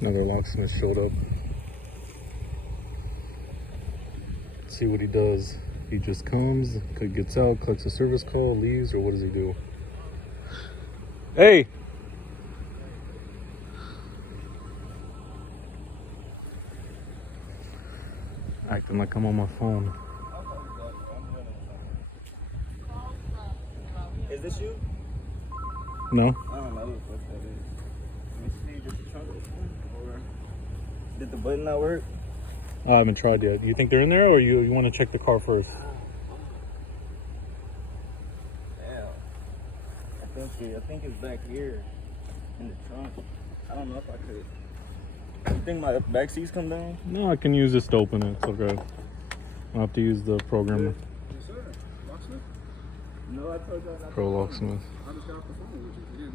Another locksmith showed up. Let's see what he does. He just comes, gets out, collects a service call, leaves, or what does he do? Hey! Acting like I'm on my phone. Is this you? No? I don't know what that is. Let me see, did the trunk open? Or did the button not work? I haven't tried yet. You think they're in there, or you want to check the car first? Damn. I think it's back here in the trunk. I don't know if I could. You think my back seats come down? No, I can use this to open it. It's okay. I'll have to use the programmer. Yes, sir. Locksmith? No, I told y'all not to. Pro Locksmith. I just got off the phone with you.